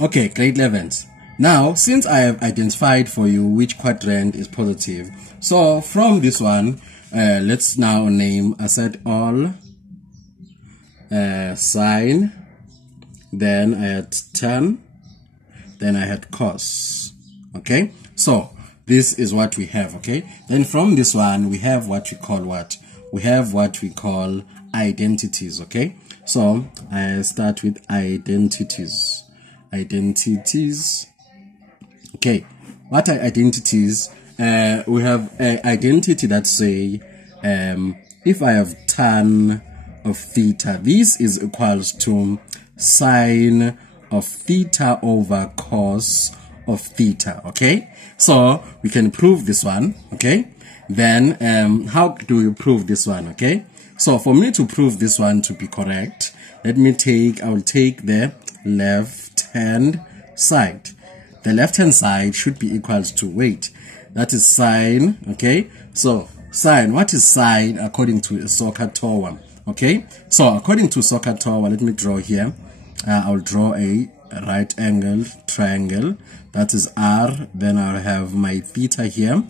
Okay, grade 11s. Now, since I have identified for you which quadrant is positive, so from this one, let's now name, I said all sine, then I had tan, then I had cos. Okay, so this is what we have. Okay, then from this one we have what we call what? We have what we call identities. Okay, so I start with identities. Okay, what are identities? We have an identity that say if I have tan of theta, this is equals to sine of theta over cos of theta. Okay, so we can prove this one. Okay, then how do you prove this one? Okay, so for me to prove this one to be correct, I will take the left hand side. The left hand side should be equals to, wait, that is sine. Okay, so sine, what is sine according to SOHCAHTOA? Okay, so according to SOHCAHTOA, let me draw here. I'll draw a right angle triangle, that is R, then I'll have my theta here,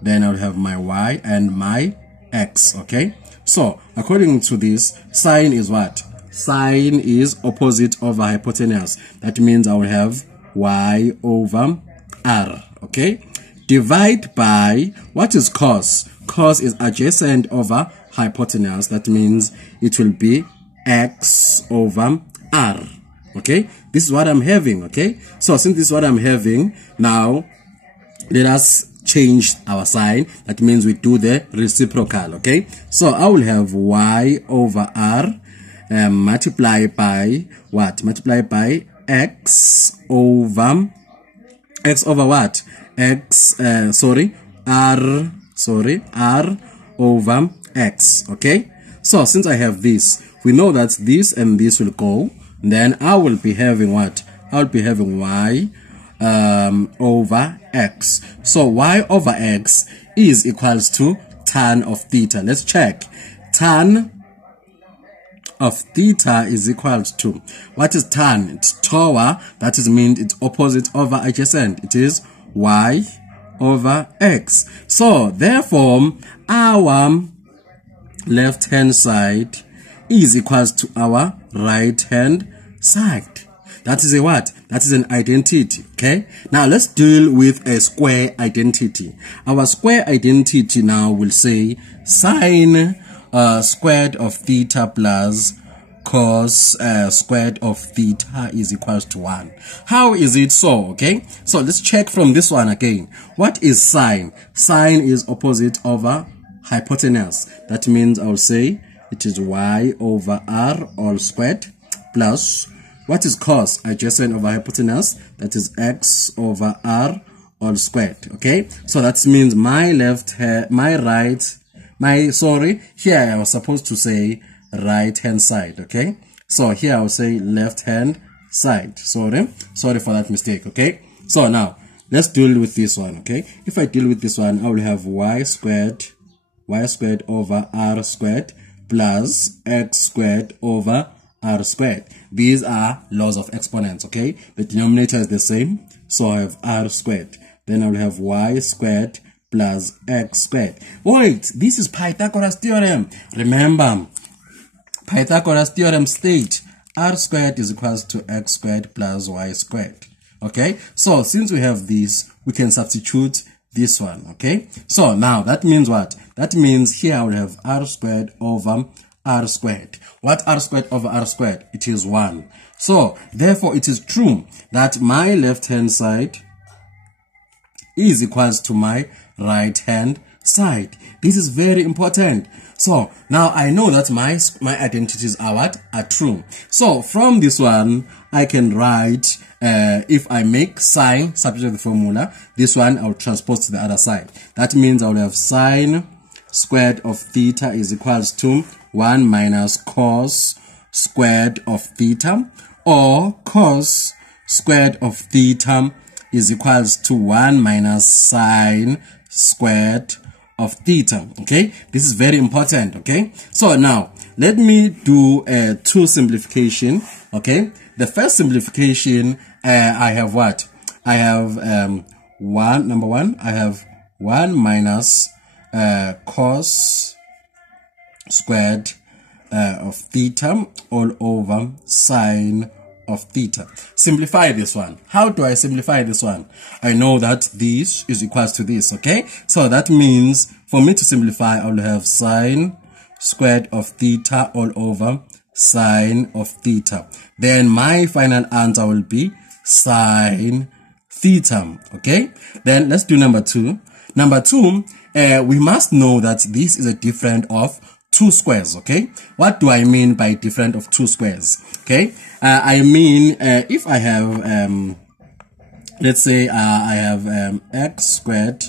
then I'll have my y and my x. Okay, so according to this, sine is what? Sine is opposite over hypotenuse. That means I will have y over r. Okay, divide by, what is cos? Cos is adjacent over hypotenuse. That means it will be x over r. Okay, this is what I'm having. Okay, so since this is what I'm having, now let us change our sign. That means we do the reciprocal. Okay, so I will have y over r multiply by what? Multiply by x over what? R over x. Okay, so since I have this, we know that this and this will go, then I will be having what? I'll be having y over x. So y over x is equals to tan of theta. Let's check. Tan of theta is equals to, what is tan? It's TOA, that is means it's opposite over adjacent. It is y over x. So therefore our left hand side is equals to our right hand side. That is a what? That is an identity. Okay, now let's deal with a square identity. Our square identity now will say sine squared of theta plus cos squared of theta is equals to 1. How is it so? Okay, so let's check from this one again. What is sine? Sine is opposite over hypotenuse. That means I'll say it is y over r all squared plus, what is cos? Adjacent over hypotenuse. That is x over r all squared. Okay, so that means here I was supposed to say right hand side. Okay, so here I'll say left hand side. Sorry for that mistake. Okay, so now let's deal with this one. Okay, if I deal with this one, I will have y squared over r squared plus x squared over r squared. These are laws of exponents. Okay, the denominator is the same, so I have r squared, then I'll have y squared plus x squared. Wait, this is Pythagoras theorem. Remember, Pythagoras theorem states r squared is equals to x squared plus y squared. Okay, so since we have this, we can substitute this one. Okay, so now that means what? That means here I will have r squared over r squared. What r squared over r squared? It is 1. So therefore it is true that my left hand side is equals to my right hand side. This is very important. So now I know that my identities are what? Are true. So from this one I can write, if I make sine, substitute the formula, this one I'll transpose to the other side. That means I'll have sine squared of theta is equals to 1 minus cos squared of theta, or cos squared of theta is equals to 1 minus sine squared of theta. Okay, this is very important. Okay, so now let me do two simplification. Okay, the first simplification, I have what? I have number one, I have 1 minus cos squared of theta all over sine of theta. Simplify this one. How do I simplify this one? I know that this is equals to this, okay? So that means for me to simplify, I will have sine squared of theta all over sine of theta. Then my final answer will be sine theta, okay? Then let's do number 2. Number 2, we must know that this is a difference of 2 squares, okay? What do I mean by difference of 2 squares? Okay, I mean if I have let's say I have x squared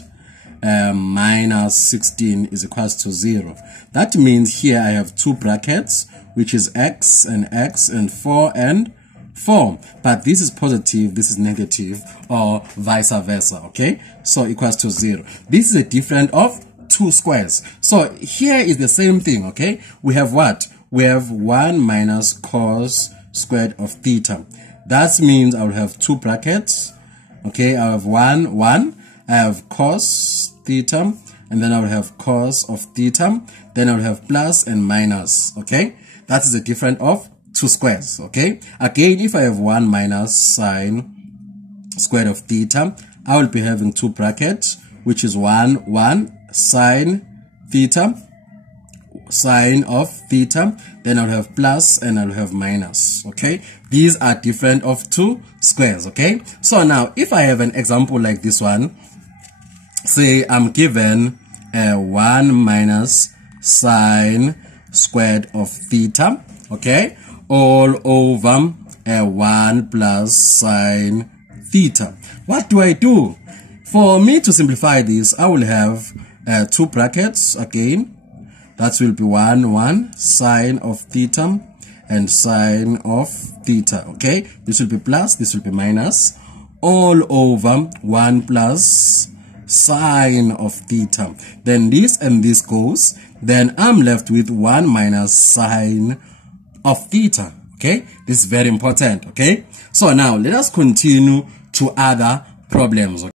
minus 16 is equals to 0. That means here I have 2 brackets, which is x and 4 and 4, but this is positive, this is negative, or vice versa, okay? So equals to 0. This is a difference of 2 squares. So here is the same thing, okay? We have what? We have 1 minus cos squared of theta. That means I will have 2 brackets, okay? I have 1, I have cos theta, and then I will have cos of theta, then I will have plus and minus, okay? That is a difference of 2 squares, okay? Again, if I have 1 minus sine squared of theta, I will be having 2 brackets, which is 1 sine theta, sine of theta, then I'll have plus and I'll have minus, okay? These are different of 2 squares, okay? So now if I have an example like this one, say I'm given 1 minus sine squared of theta, okay, all over 1 plus sine theta. What do I do? For me to simplify this, I will have 2 brackets again. That will be 1 sine of theta and sine of theta, okay? This will be plus, this will be minus, all over 1 plus sine of theta. Then this and this goes. Then I'm left with 1 minus sine of theta, okay? This is very important, okay? So now let us continue to other problems.